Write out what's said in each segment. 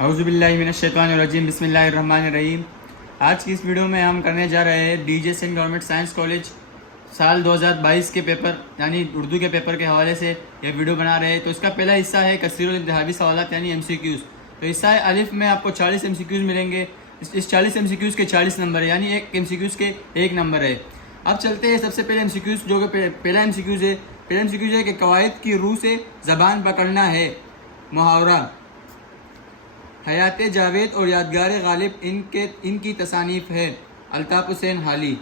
اعوذ باللہ من الشیطان الرجیم، بسم اللہ الرحمن الرحیم۔ آج کی اس ویڈیو میں ہم کرنے جا رہے ہیں D J Singh government science college سال 2022 کے پیپر یعنی اردو کے پیپر کے حوالے سے یہ ویڈیو بنا رہے ہیں۔ تو اس کا پہلا حصہ ہے کثیر الانتخابی سوالات یعنی ایم سی کیوز۔ تو حصہ الف میں آپ کو 40 ایم سی کیوز ملیں گے۔ اس 40 ایم سی کیوز کے 40 نمبر ہے، یعنی ایک ایم سی کیوز کے 1 نمبر ہے۔ اب چلتے ہیں سب سے پہلے ایم سی کیوز، جو کہ پہلا ایم سی کیوز ہے۔ پہلا ایم سی کیوز ہے کہ قواعد کی روح سے زبان پکڑنا ہے۔ محاورہ حیات جاوید اور یادگار غالب ان کی تصانیف ہے۔ الطاف حسین حالی۔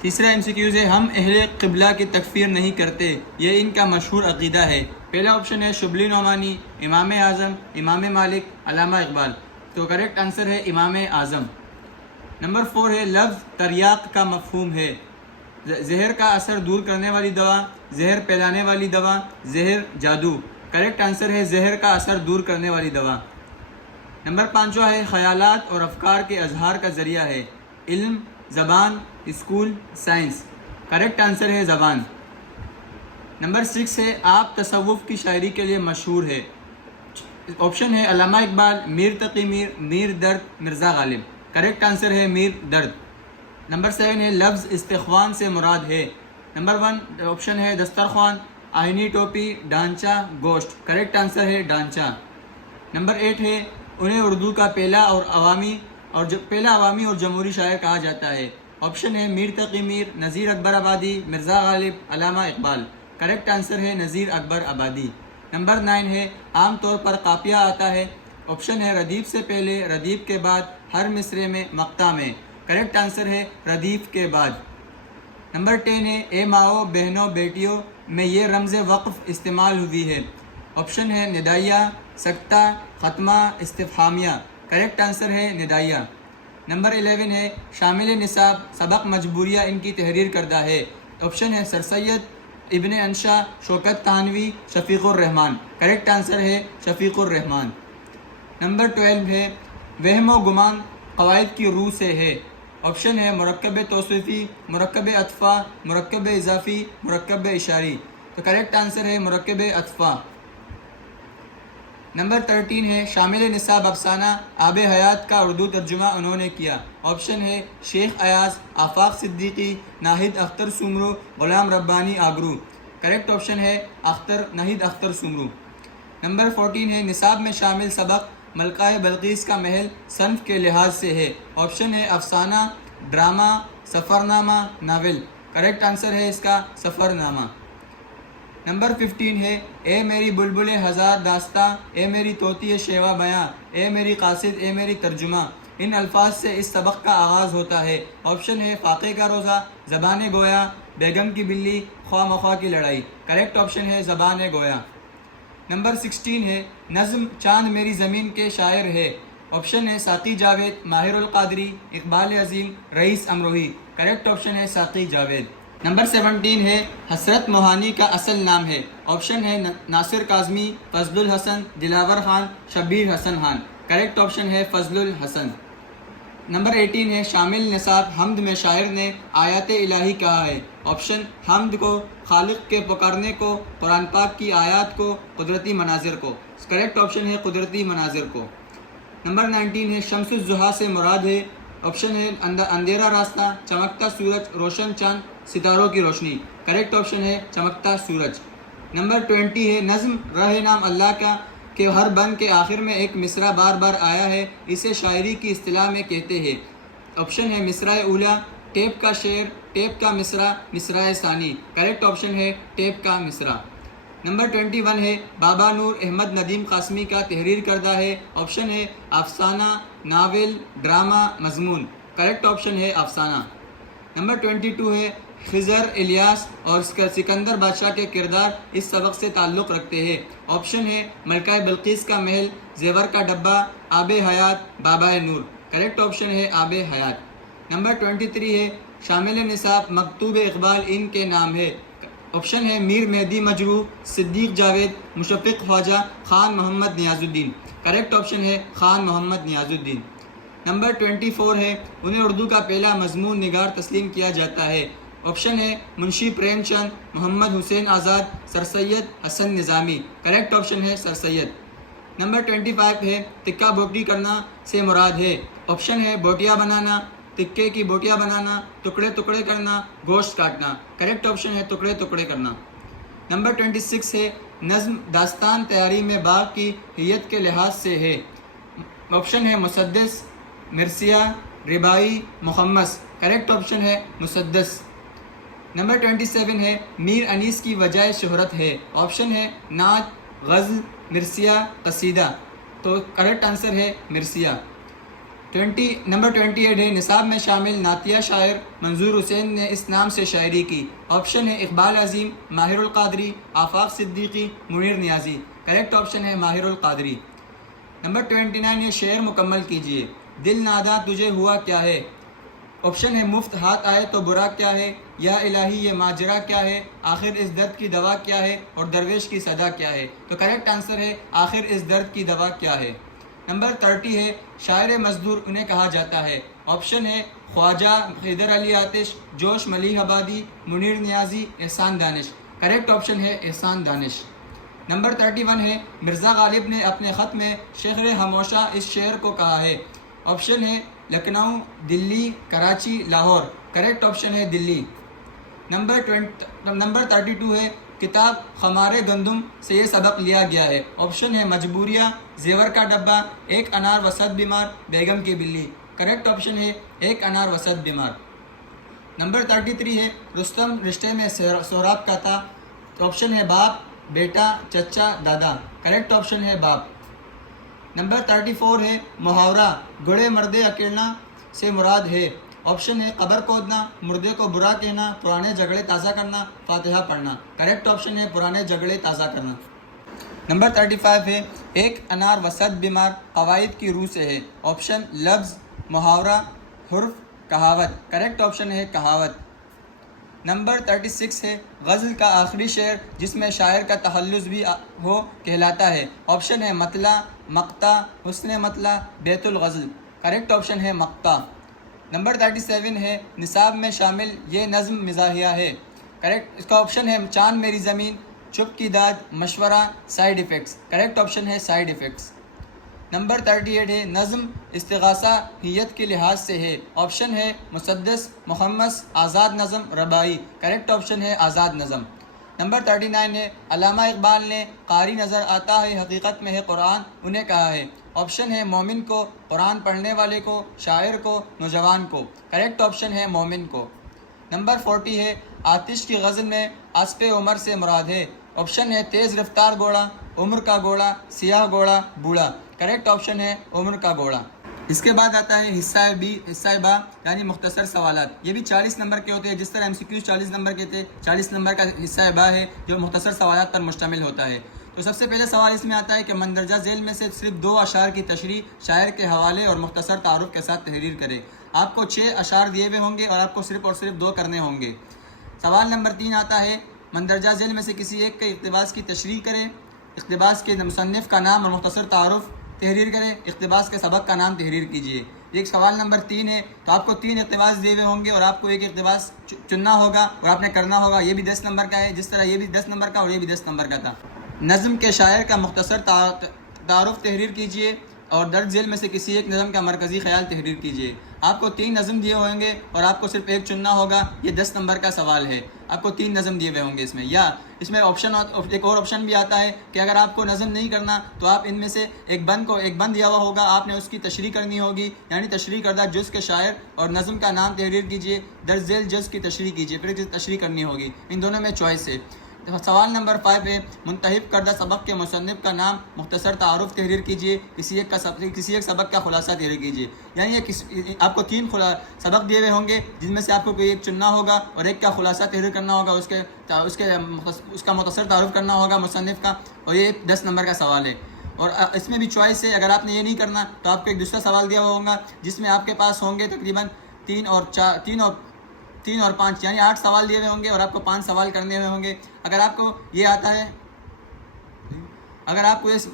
تیسرا ایم سی کیوز ہے ہم اہل قبلہ کی تکفیر نہیں کرتے، یہ ان کا مشہور عقیدہ ہے۔ پہلا آپشن ہے شبلی نعمانی، امام اعظم، امام مالک، علامہ اقبال۔ تو کریکٹ آنسر ہے امام اعظم۔ نمبر 4 ہے لفظ تریاق کا مفہوم ہے۔ زہر کا اثر دور کرنے والی دوا، زہر پھیلانے والی دوا، زہر جادو۔ کریکٹ آنسر ہے زہر کا اثر دور کرنے والی دوا۔ نمبر 5 ہے خیالات اور افکار کے اظہار کا ذریعہ ہے۔ علم، زبان، اسکول، سائنس۔ کریکٹ آنسر ہے زبان۔ نمبر 6 ہے آپ تصوف کی شاعری کے لیے مشہور ہے۔ آپشن ہے علامہ اقبال، میر تقی میر، میر درد، مرزا غالب۔ کریکٹ آنسر ہے میر درد۔ نمبر 7 ہے لفظ استخوان سے مراد ہے۔ نمبر 1 آپشن ہے دسترخوان، آئینی ٹوپی، ڈانچہ، گوشت۔ کریکٹ آنسر ہے ڈانچہ۔ نمبر 8 ہے انہیں اردو کا پہلا عوامی اور جمہوری شاعر کہا جاتا ہے۔ آپشن ہے میر تقی میر، نذیر اکبر آبادی، مرزا غالب، علامہ اقبال۔ کریکٹ آنسر ہے نذیر اکبر آبادی۔ نمبر 9 ہے عام طور پر قافیہ آتا ہے۔ آپشن ہے ردیف سے پہلے، ردیف کے بعد، ہر مصرے میں، مقطع میں۔ کریکٹ آنسر ہے ردیف کے بعد۔ نمبر 10 ہے اے ماؤ بہنوں بیٹیوں میں یہ رمز وقف استعمال ہوئی ہے۔ آپشن ہے ندائیہ، سکتہ، ختمہ، استفہامیہ۔ کریکٹ آنسر ہے ندائیہ۔ نمبر 11 ہے شامل نصاب سبق مجبوریہ ان کی تحریر کردہ ہے۔ آپشن ہے سر سید، ابن انشا، شوکت تھانوی، شفیق الرحمان۔ کریکٹ آنسر ہے شفیق الرحمان۔ نمبر 12 ہے وہم و گمان قواعد کی روح سے ہے۔ آپشن ہے مرکب توصیفی، مرکب عطفہ، مرکب اضافی، مرکب اشاری۔ تو کریکٹ آنسر ہے مرکب عطفہ۔ نمبر 13 ہے شامل نصاب افسانہ آب حیات کا اردو ترجمہ انہوں نے کیا۔ آپشن ہے شیخ ایاز، آفاق صدیقی، ناہید اختر سومرو، غلام ربانی آگرو۔ کریکٹ آپشن ہے ناہید اختر سومرو۔ نمبر 14 ہے نصاب میں شامل سبق ملکہ بلقیس کا محل صنف کے لحاظ سے ہے۔ آپشن ہے افسانہ، ڈرامہ، سفرنامہ، ناول۔ کریکٹ آنسر ہے اس کا سفرنامہ۔ نمبر 15 ہے اے میری بلبل ہزار داستاں، اے میری طوطی شیوا بیاں، اے میری قاصد، اے میری ترجمہ۔ ان الفاظ سے اس سبق کا آغاز ہوتا ہے۔ آپشن ہے فاقے کا روزہ، زبان گویا، بیگم کی بلی، خواہ مخواہ کی لڑائی۔ کریکٹ آپشن ہے زبان گویا۔ نمبر 16 ہے نظم چاند میری زمین کے شاعر ہے۔ آپشن ہے ساقی جاوید، ماہر القادری، اقبال عظیم، رئیس امروہی۔ کریکٹ آپشن ہے ساقی جاوید۔ نمبر 17 ہے حسرت موہانی کا اصل نام ہے۔ آپشن ہے ناصر کاظمی، فضل الحسن، دلاور خان، شبیر حسن خان۔ کریکٹ آپشن ہے فضل الحسن۔ نمبر 18 ہے شامل نصاب حمد میں شاعر نے آیات الہی کہا ہے۔ آپشن حمد کو، خالق کے پکارنے کو، قرآن پاک کی آیات کو، قدرتی مناظر کو۔ کریکٹ آپشن ہے قدرتی مناظر کو۔ نمبر 19 ہے شمس الضحیٰ سے مراد ہے۔ آپشن ہے اندھیرا راستہ، چمکتا سورج، روشن چاند، ستاروں کی روشنی۔ کریکٹ آپشن ہے چمکتا سورج۔ نمبر 20 ہے نظم رہ نام اللہ کا کہ ہر بند کے آخر میں ایک مصرع بار بار آیا ہے، اسے شاعری کی اصطلاح میں کہتے ہیں۔ آپشن ہے مصرع اولیٰ، ٹیپ کا شعر، ٹیپ کا مصرع، مصرع ثانی۔ کریکٹ آپشن ہے ٹیپ کا مصرع۔ نمبر 21 ہے بابا نور احمد ندیم قاسمی کا تحریر کردہ ہے۔ آپشن ہے افسانہ، ناول، ڈرامہ، مضمون۔ کریکٹ آپشن ہے افسانہ۔ نمبر 22 ہے خضر، الیاس اور سکندر بادشاہ کے کردار اس سبق سے تعلق رکھتے ہیں۔ آپشن ہے ملکہ بلقیس کا محل، زیور کا ڈبہ، آب حیات، بابا نور۔ کریکٹ آپشن ہے آب حیات۔ نمبر 23 ہے شامل نصاب مکتوب اقبال ان کے نام ہے۔ آپشن ہے میر مہدی مجروح، صدیق جاوید، مشفق خواجہ، خان محمد نیاز الدین۔ کریکٹ آپشن ہے خان محمد نیاز الدین۔ نمبر 24 ہے انہیں اردو کا پہلا مضمون نگار تسلیم کیا جاتا ہے۔ آپشن ہے منشی پریم چند، محمد حسین آزاد، سر سید حسن نظامی۔ کریکٹ آپشن ہے سر سید۔ نمبر 25 ہے تکہ بوٹی کرنا سے مراد ہے، آپشن ہے بوٹیاں بنانا، تکے کی بوٹیاں بنانا، ٹکڑے ٹکڑے کرنا، گوشت کاٹنا۔ کریکٹ آپشن ہے ٹکڑے ٹکڑے کرنا۔ نمبر 26 ہے نظم داستان تیاری میں باغ کی حیت کے لحاظ سے ہے، آپشن ہے مسدس، مرثیہ، رباعی، مخمس۔ کریکٹ آپشن ہے مسدس۔ نمبر 27 ہے میر انیس کی وجہ شہرت ہے، آپشن ہے نعت، غزل، مرثیہ، قصیدہ۔ تو کریکٹ آنسر ہے مرثیہ۔ نمبر 28 ہے نصاب میں شامل نعتیہ شاعر منظور حسین نے اس نام سے شاعری کی، آپشن ہے اقبال عظیم، ماہر القادری، آفاق صدیقی، منیر نیازی۔ کریکٹ آپشن ہے ماہر القادری۔ نمبر 29 ہے شعر مکمل کیجیے۔ دل ناداں تجھے ہوا کیا ہے، آپشن ہے مفت ہاتھ آئے تو برا کیا ہے، یا الہی یہ ماجرا کیا ہے، آخر اس درد کی دوا کیا ہے، اور درویش کی صدا کیا ہے۔ تو کریکٹ آنسر ہے آخر اس درد کی دوا کیا ہے۔ نمبر 30 ہے شاعر مزدور انہیں کہا جاتا ہے، آپشن ہے خواجہ حیدر علی آتش، جوش ملیح آبادی، منیر نیازی، احسان دانش۔ کریکٹ آپشن ہے احسان دانش۔ نمبر 31 ہے مرزا غالب نے اپنے خط میں شہر خاموشہ اس شعر کو کہا ہے، آپشن ہے لکھنؤ، دلی، کراچی، لاہور۔ کریکٹ آپشن ہے دلی۔ نمبر 32 ہے کتاب خمار گندم سے یہ سبق لیا گیا ہے، آپشن ہے مجبوریہ، زیور کا ڈبہ، ایک انار و صد بیمار، بیگم کی بلی۔ کریکٹ آپشن ہے ایک انار و صد بیمار۔ نمبر 33 ہے رستم رشتے میں سہراب کا تھا، آپشن ہے باپ، بیٹا، چچا، دادا۔ کریکٹ آپشن ہے باپ۔ نمبر 34 ہے محاورہ گڑے مردے اکیلنا سے مراد ہے، آپشن ہے قبر کھودنا، مردے کو برا کہنا، پرانے جھگڑے تازہ کرنا، فاتحہ پڑھنا۔ کریکٹ آپشن ہے پرانے جھگڑے تازہ کرنا۔ نمبر 35 ہے ایک انار و صد بیمار قواعد کی روح سے ہے، آپشن لفظ، محاورہ، حرف، کہاوت۔ کریکٹ آپشن ہے کہاوت۔ نمبر 36 ہے غزل کا آخری شعر جس میں شاعر کا تخلص بھی ہو کہلاتا ہے، آپشن ہے مطلع، مقطع، حسن مطلع، بیت الغزل۔ کریکٹ آپشن ہے مقطع۔ نمبر 37 ہے نصاب میں شامل یہ نظم مزاحیہ ہے، کریکٹ اس کا آپشن ہے چاند میری زمین، چپ کی داد، مشورہ، سائیڈ ایفیکٹس۔ کریکٹ آپشن ہے سائیڈ ایفیکٹس۔ نمبر 38 ہے نظم استغاثہ حیت کے لحاظ سے ہے، آپشن ہے مسدس، مخمس، آزاد نظم، رباعی۔ کریکٹ آپشن ہے آزاد نظم۔ نمبر 39 ہے علامہ اقبال نے قاری نظر آتا ہے حقیقت میں ہے قرآن انہیں کہا ہے، آپشن ہے مومن کو، قرآن پڑھنے والے کو، شاعر کو، نوجوان کو۔ کریکٹ آپشن ہے مومن کو۔ نمبر 40 ہے آتش کی غزل میں اسپِ عمر سے مراد ہے، آپشن ہے تیز رفتار گھوڑا، عمر کا گھوڑا، سیاہ گھوڑا، بوڑھا۔ کریکٹ آپشن ہے عمر کا گھوڑا۔ اس کے بعد آتا ہے حصہ با یعنی مختصر سوالات، یہ بھی 40 نمبر کے ہوتے ہیں، جس طرح MCQ 40 نمبر کے تھے، 40 نمبر کا حصہ با ہے جو مختصر سوالات پر مشتمل ہوتا ہے۔ تو سب سے پہلے سوال اس میں آتا ہے کہ مندرجہ ذیل میں سے صرف 2 اشعار کی تشریح شاعر کے حوالے اور مختصر تعارف کے ساتھ تحریر کرے۔ آپ کو 6 اشعار دیے ہوئے ہوں گے اور آپ کو صرف اور صرف 2 کرنے ہوں گے۔ سوال نمبر 3 آتا ہے مندرجہ ذیل میں سے کسی ایک کے اقتباس کی تشریح کریں، اقتباس کے مصنف کا نام اور مختصر تعارف تحریر کریں، اقتباس کے سبق کا نام تحریر کیجیے۔ یہ سوال نمبر 3 ہے، تو آپ کو 3 اقتباس دیے ہوئے ہوں گے اور آپ کو ایک اقتباس چننا ہوگا اور آپ نے کرنا ہوگا۔ یہ بھی 10 نمبر کا ہے، جس طرح یہ بھی 10 نمبر کا اور یہ بھی 10 نمبر کا تھا۔ نظم کے شاعر کا مختصر تعارف تحریر کیجیے اور درج ذیل میں سے کسی ایک نظم کا مرکزی خیال تحریر کیجیے۔ آپ کو 3 نظم دیے ہوئیں گے اور آپ کو صرف ایک چننا ہوگا۔ یہ 10 نمبر کا سوال ہے، آپ کو 3 نظم دیے ہوئے ہوں گے اس میں، یا اس میں ایک اور آپشن بھی آتا ہے کہ اگر آپ کو نظم نہیں کرنا تو آپ ان میں سے ایک بند دیا ہوا ہوگا، آپ نے اس کی تشریح کرنی ہوگی، یعنی تشریح کردہ جز کے شاعر اور نظم کا نام تحریر کیجیے، درج ذیل جز کی تشریح کیجیے، پھر تشریح کرنی ہوگی۔ ان دونوں میں چوائس ہے۔ سوال نمبر 5 ہے منتخب کردہ سبق کے مصنف کا نام، مختصر تعارف تحریر کیجیے، کسی ایک سبق کا خلاصہ تحریر کیجیے۔ یعنی آپ کو 3 سبق دیے ہوئے ہوں گے جن میں سے آپ کو کوئی ایک چننا ہوگا اور ایک کا خلاصہ تحریر کرنا ہوگا، اس کا مختصر تعارف کرنا ہوگا مصنف کا، اور یہ 10 نمبر کا سوال ہے۔ اور اس میں بھی چوائس ہے، اگر آپ نے یہ نہیں کرنا تو آپ کو ایک دوسرا سوال دیا ہوا ہوگا جس میں آپ کے پاس ہوں گے تقریباً 3 اور 5 یعنی 8 سوال دیے ہوئے ہوں گے اور آپ کو 5 سوال کرنے ہوئے ہوں گے۔ اگر آپ کو یہ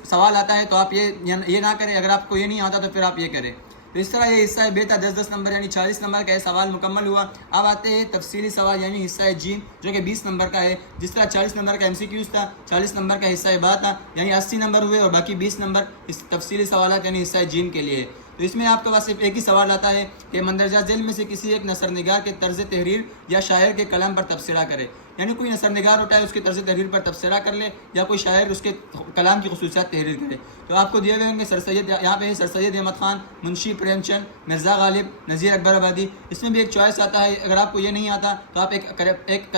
سوال آتا ہے تو آپ یہ نہ کریں، اگر آپ کو یہ نہیں آتا تو پھر آپ یہ کریں۔ تو اس طرح یہ حصہ بے تھا 10-10 نمبر یعنی 40 نمبر کا یہ سوال مکمل ہوا. اب آتے ہیں تفصیلی سوال یعنی حصہ جیم جو کہ 20 نمبر کا ہے. جس طرح 40 نمبر کا MCQs تھا, 40 نمبر کا حصہ با تھا, یعنی 80 نمبر ہوئے اور باقی 20 نمبر اس تفصیلی سوالات یعنی حصہ جیم کے لیے. تو اس میں آپ کے پاس صرف ایک ہی سوال آتا ہے کہ مندرجہ ذیل میں سے کسی ایک نثر نگار کے طرز تحریر یا شاعر کے کلام پر تبصرہ کرے. یعنی کوئی نثر نگار ہوتا ہے اس کے طرز تحریر پر تبصرہ کر لے یا کوئی شاعر اس کے کلام کی خصوصیات تحریر کرے. تو آپ کو دیے ہوئے ہوں گے سر سید, یہاں پہ سر سید احمد خان, منشی پریم چند, مرزا غالب, نذیر اکبر آبادی. اس میں بھی ایک چوائس آتا ہے. اگر آپ کو یہ نہیں آتا تو آپ ایک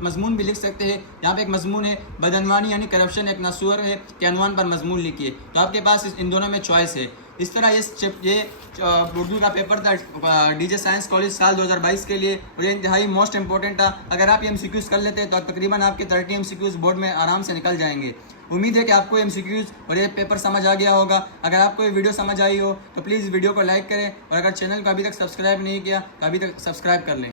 مضمون بھی لکھ سکتے ہیں. یہاں پہ ایک مضمون ہے بدعنوانی یعنی کرپشن ایک ناسور ہے کہ عنوان پر مضمون لکھیے. تو آپ کے پاس ان دونوں میں چوائس ہے. اس طرح یہ اردو کا پیپر تھا DJ سائنس کالج سال 2022 کے لیے اور یہ انتہائی موسٹ امپورٹنٹ تھا. اگر آپ یہ MCQs کر لیتے تو تقریباً آپ کے 30 MCQs بورڈ میں آرام سے نکل جائیں گے. امید ہے کہ آپ کو MCQs اور یہ پیپر سمجھ آ گیا ہوگا. اگر آپ کو یہ ویڈیو سمجھ آئی ہو تو پلیز ویڈیو کو لائک کریں اور اگر چینل کو ابھی تک سبسکرائب نہیں کیا تو ابھی تک سبسکرائب کر لیں.